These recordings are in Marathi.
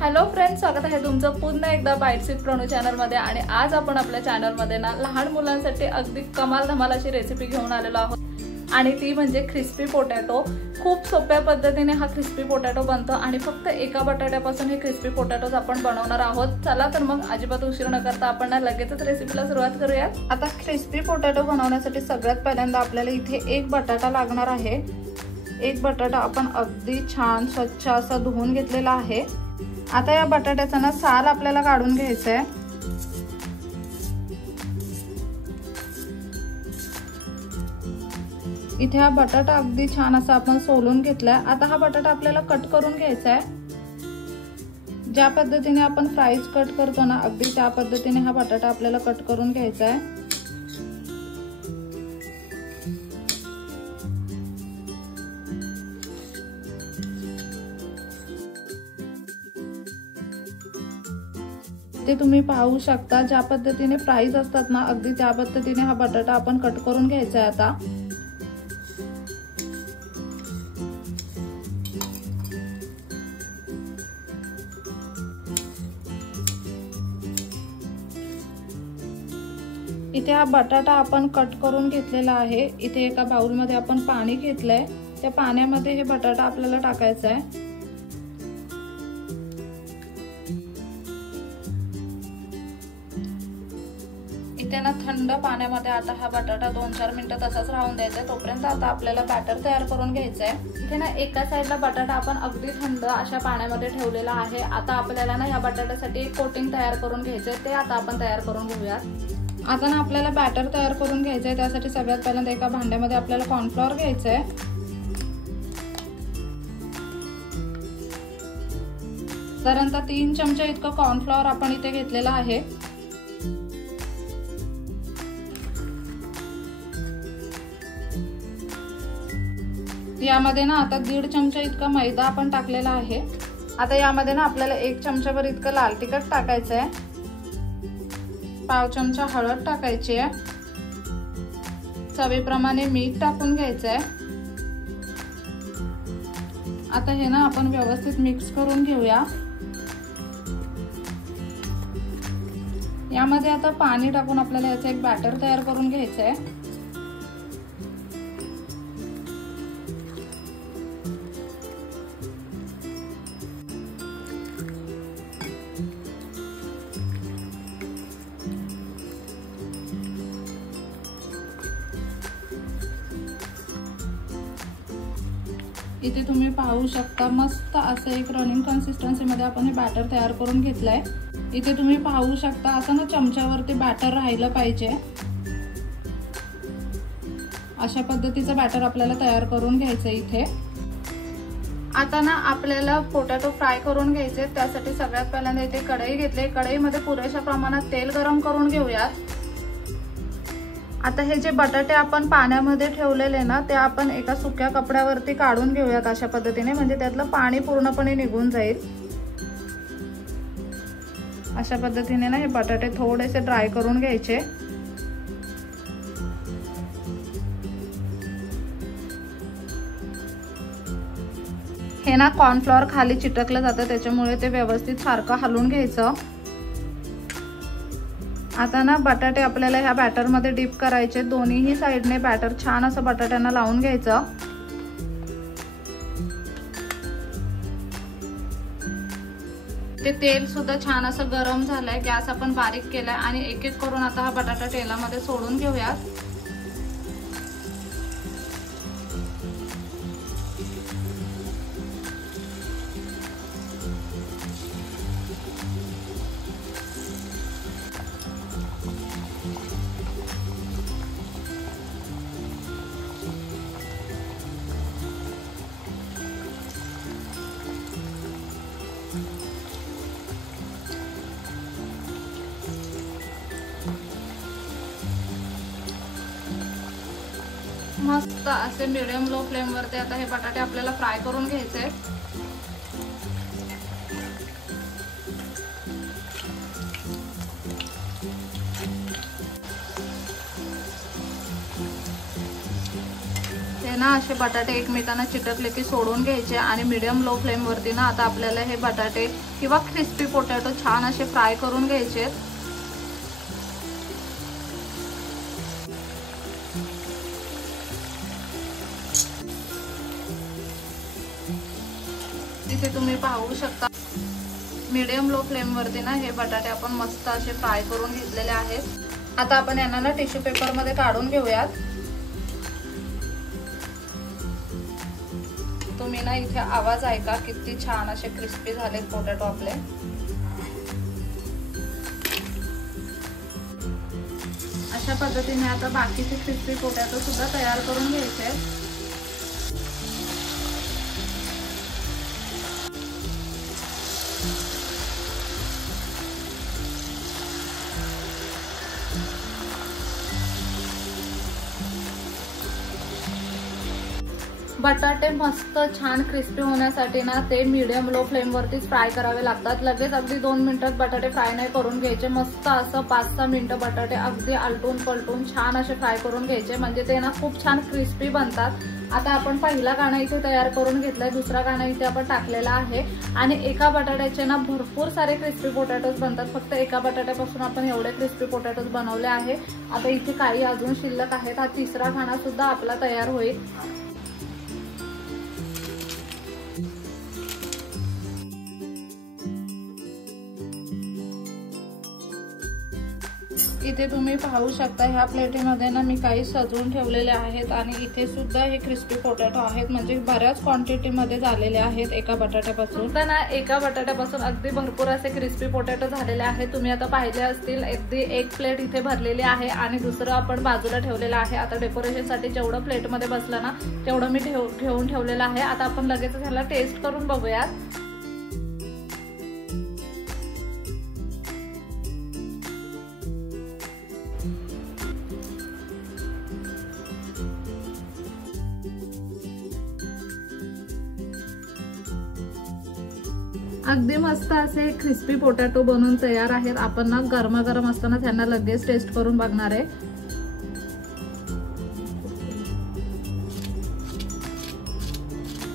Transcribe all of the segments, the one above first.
हॅलो फ्रेंड्स, स्वागत आहे तुमचं पुन्हा एकदा बाईट्स विथ प्रणू चॅनलमध्ये। आणि आज आपण आपल्या चॅनलमध्ये ना लहान मुलांसाठी अगदी कमाल धमाल अशी रेसिपी घेऊन आलेलो आहोत आणि ती म्हणजे क्रिस्पी पोटॅटो। खूप सोप्या पद्धतीने हा क्रिस्पी पोटॅटो बनतो आणि फक्त एका बटाट्यापासून हे क्रिस्पी पोटॅटोज आपण बनवणार आहोत। चला तर मग अजिबात उशीर न करता आपण ना लगेचच रेसिपीला सुरुवात करूया। आता क्रिस्पी पोटॅटो बनवण्यासाठी सगळ्यात पहिल्यांदा आपल्याला इथे एक बटाटा लागणार आहे। एक बटाटा आपण अगदी छान स्वच्छ असा धुवून घेतलेला आहे। आता या बटाट्याचा ना साल आपल्याला काढून घ्यायचा आहे। इथे हा बटाटा अगदी छान असा आपण सोलून घेतलाय। आता हा बटाटा आपल्याला कट करून घ्यायचा आहे। ज्या पद्धतीने आपण फ्राईज कट करतो ना, अगदी त्या पद्धतीने हा बटाटा आपल्याला कट करून घ्यायचा आहे। ते तुम्ही पाहू शकता, ज्या पद्धतीने फ्राईज असतात ना, अगदी त्या पद्धतीने हा बटाटा आपण कट करून घ्यायचा आहे। आता इथे हा बटाटा आपण कट करून घेतलेला आहे। इथे एका बाउल मध्ये आपण पाणी घेतलंय, त्या पाण्यामध्ये हे बटाटा आपल्याला टाकायचा आहे। इथे ना थंड पाण्यामध्ये आता हा बटाटा 2-4 मिनिटं तसाच राहून द्यायचा आहे। तोपर्यंत आता आपल्याला बॅटर तयार करून घ्यायचं आहे। इथे ना एका साइडला बटाटा आपण अगदी थंड अशा पाण्यामध्ये ठेवलेला आहे। आता आपल्याला ना या बटाट्यासाठी एक कोटिंग तयार करून घ्यायचंय, ते आता आपण तयार करून घेऊयात। आता ना आपल्याला बॅटर तयार करून घ्यायचंय। त्यासाठी सगळ्यात पहिल्यांदा एका भांड्यामध्ये आपल्याला कॉर्नफ्लॉवर घ्यायचंय। साधारणतः 3 चमचे इतकं कॉर्नफ्लॉवर आपण इथे घेतलेला आहे। यामध्ये ना आता 1.5 चमचा इतका मैदा आपण टाकलेला आहे। आता यामध्ये ना आपल्याला 1 चमचाभर इतकं लाल तिखट टाकायचं आहे। 1/2 चमचा हळद टाकायची आहे। चवीप्रमाणे मीठ टाकून घ्यायचं आहे। आता हे ना आपण व्यवस्थित मिक्स करून घेऊया। यामध्ये आता पाणी टाकून आपल्याला याचं एक बॅटर तयार करून घ्यायचं आहे। इथे तुम्ही पाहू शकता, मस्त असं एक रनिंग कन्सिस्टन्सी मध्ये आपण हे बॅटर तयार करून घेतलंय। इथे तुम्ही पाहू शकता, असं ना चमच्यावरती बॅटर राहिलं पाहिजे। अशा पद्धतीचं बॅटर आपल्याला तयार करून घ्यायचं इथे। आता ना आपल्याला पोटॅटो फ्राय करून घ्यायचे। त्यासाठी सगळ्यात पहिल्यांदा इथे कढई घेतली। कढईमध्ये पुरेशा प्रमाणात तेल गरम करून घेऊयात। आता हे जे बटाटे आपण पाण्यामध्ये ठेवलेले ना, ते आपण एका सुक्या कपड्यावरती काढून घेऊयात अशा पद्धतीने, म्हणजे त्यातलं पाणी पूर्णपणे निघून जाईल। अशा पद्धतीने ना हे बटाटे थोडेसे ड्राय करून घ्यायचे। हे ना कॉर्नफ्लॉवर खाली चिटकलं जातं, त्याच्यामुळे ते व्यवस्थित सारखं हलवून घ्यायचं। आता ना बटाटे आपल्याला ह्या बॅटर मध्ये डीप करायचे। दोन्हीही साइडने बॅटर छान असं बटाट्यांना लावून घ्यायचं। ते तेल सुद्धा छान असं गरम झालंय। गॅस आपण बारीक केलाय आणि एक एक करून आता हा बटाटा तेलामध्ये सोडून घेऊयात। मस्त असे मीडियम लो फ्लेम वरती आता हे बटाटे आपल्याला फ्राय करून घ्यायचे। ना असे बटाटे एकमेकांना चिटकले की सोडून घ्यायचे आणि मीडियम लो फ्लेम वरती ना आता आपल्याला हे बटाटे किंवा क्रिस्पी पोटॅटो छान असे फ्राय करून घ्यायचे। इथे तुम्ही पाहू शकता मीडियम लो फ्लेम वरती ना हे बटाटे आपण मस्त असे फ्राय करून घेतलेले आहेत। आता आपण यांना ना टिश्यू पेपर मध्ये काढून घेऊयात। तुम्ही ना इथे आवाज ऐका किती छान असे क्रिस्पी झालेत पोटॅटो आपले। अशा पद्धतीने आता बाकीचे क्रिस्पी पोटॅटो सुद्धा तयार करून घ्यायचे। बटाटे मस्त छान क्रिस्पी होण्यासाठी ना ते मीडियम लो फ्लेम वरतीच फ्राय करावे लागतात। लगेच अगदी 2 मिनिटात बटाटे फ्राय नाही करून घ्यायचे। मस्त असं 5-6 मिनिटं बटाटे अगदी आलटून पलटून छान असे फ्राय करून घ्यायचे, म्हणजे ते ना खूप छान क्रिस्पी बनतात। आता आपण पहिला कांदा इथे तयार करून घेतलाय, दुसरा कांदा इथे आपण टाकलेला आहे आणि एका बटाट्याचे ना भरपूर सारे क्रिस्पी पोटॅटोज बनतात। फक्त एका बटाट्यापासून आपण एवढे क्रिस्पी पोटॅटोज बनवले आहे। आता इथे काही अजून शिल्लक आहेत। हा तिसरा कांदा सुद्धा आपला तयार होईल। इथे तुम्ही पाहू शकता ह्या प्लेटीमध्ये ना मी काही सजवून ठेवलेले आहेत आणि इथे सुद्धा हे क्रिस्पी पोटॅटो आहेत, म्हणजे बऱ्याच क्वांटिटी मध्ये झालेले आहेत एका बटाट्यापासून। तर ना एका बटाट्यापासून अगदी भरपूर असे क्रिस्पी पोटॅटो झालेले आहेत। तुम्ही आता पाहिले असतील अगदी एक प्लेट इथे भरलेली आहे आणि दुसरं आपण बाजूला ठेवलेलं आहे। आता डेकोरेशन साठी जेवढं प्लेट मध्ये बसलं ना तेवढं मी घेऊन ठेवलेलं आहे। आता आपण लगेच ह्याला टेस्ट करून बघूयात। अगदी मस्त असे क्रिस्पी पोटॅटो बनून तयार आहेत। आपण ना गरमागरम असताना त्यांना लगेच टेस्ट करून बघणार आहे।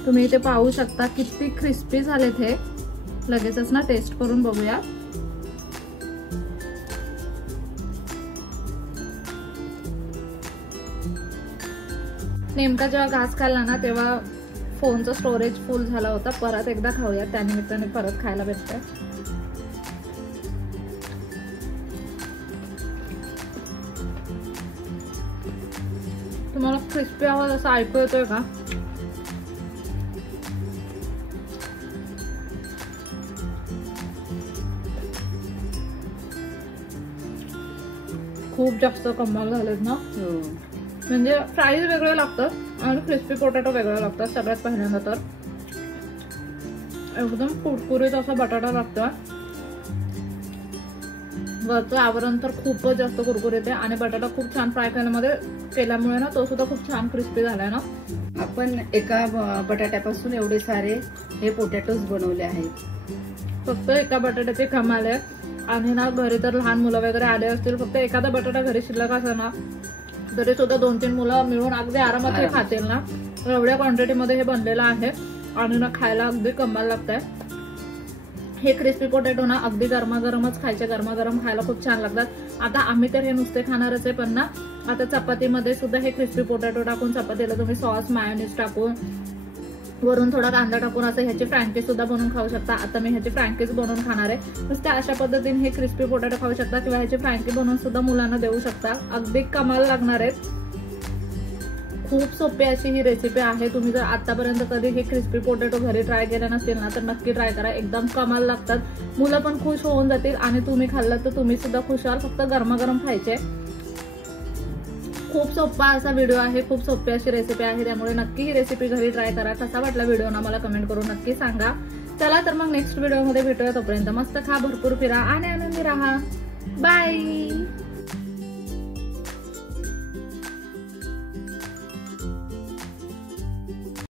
तुम्ही इथे पाहू शकता किती क्रिस्पी झालेत हे। लगेचच ना टेस्ट करून बघूया। नेमका जेव्हा घास खाल्ला ना तेव्हा फोनचा स्टोरेज फुल झाला होता। परत एकदा खाऊया, त्यानिमित्ताने परत खायला भेटतंय। तुम्हाला क्रिस्पी आवाज असा ऐकू येतोय का? खूप जास्त कमाल झालेत ना। म्हणजे फ्राईज वेगळे लागतात आणि क्रिस्पी पोटॅटो वेगळे लागतात। सगळ्यात पहिल्यांदा तर एकदम कुरकुरीत असा बटाटा लागतो। वरचं आवरण तर खूपच जास्त कुरकुरीत आहे आणि बटाटा खूप छान फ्राय केल्यामुळे ना तो सुद्धा खूप छान क्रिस्पी झालाय ना। आपण एका बटाट्यापासून एवढे सारे हे पोटॅटोज बनवले आहेत। फक्त एका बटाट्याचे कमाल आहे। आणि ना घरी तर लहान मुलं वगैरे आले असतील, फक्त एखादा बटाटा घरी शिल्लक असेल ना तरी सुद्धा 2-3 मुलं मिळून अगदी आरामात हे खातील ना। एवढ्या क्वांटिटी मध्ये हे बनलेलं आहे आणि ना खायला अगदी कमाल लागतंय। हे क्रिस्पी पोटॅटो ना अगदी गरमागरमच खायचे, गरमागरम खायला खूप छान लागतात। आता आम्ही तर हे नुसते खाणारच आहे, पण ना आता चपातीमध्ये सुद्धा हे क्रिस्पी पोटॅटो टाकून चपातीला तुम्ही सॉस मायोनीज टाकून वरून थोडा कांदा टाकून असं ह्याची फ्रँकीज सुद्धा बनवून खाऊ शकता। आता मी ह्याची फ्रँकीज बनवून खाणार आहे। नुसते अशा पद्धतीने हे क्रिस्पी पोटॅटो खाऊ शकता किंवा ह्याची फ्रँकी बनवून सुद्धा मुलांना देऊ शकता। अगदी कमाल लागणार आहेत। खूप सोपी अशी ही रेसिपी आहे। तुम्ही जर आतापर्यंत कधी हे क्रिस्पी पोटॅटो घरी ट्राय केले नसतील ना तर नक्की ट्राय करा। एकदम कमाल लागतात। मुलं पण खुश होऊन जातील आणि तुम्ही खाल्लात तर तुम्ही सुद्धा खुश व्हाल। फक्त गरमागरम खायचे। खूप सोपा असा व्हिडिओ आहे, खूप सोपी अशी रेसिपी आहे, त्यामुळे नक्की ही रेसिपी घरी ट्राय करा। कसा वाटला व्हिडिओ ना मला कमेंट करून नक्की सांगा। चला तर मग नेक्स्ट व्हिडिओ मध्ये भेटूया। तोपर्यंत मस्त खा, भरपूर फिरा आणि आनंदी राहा। बाय।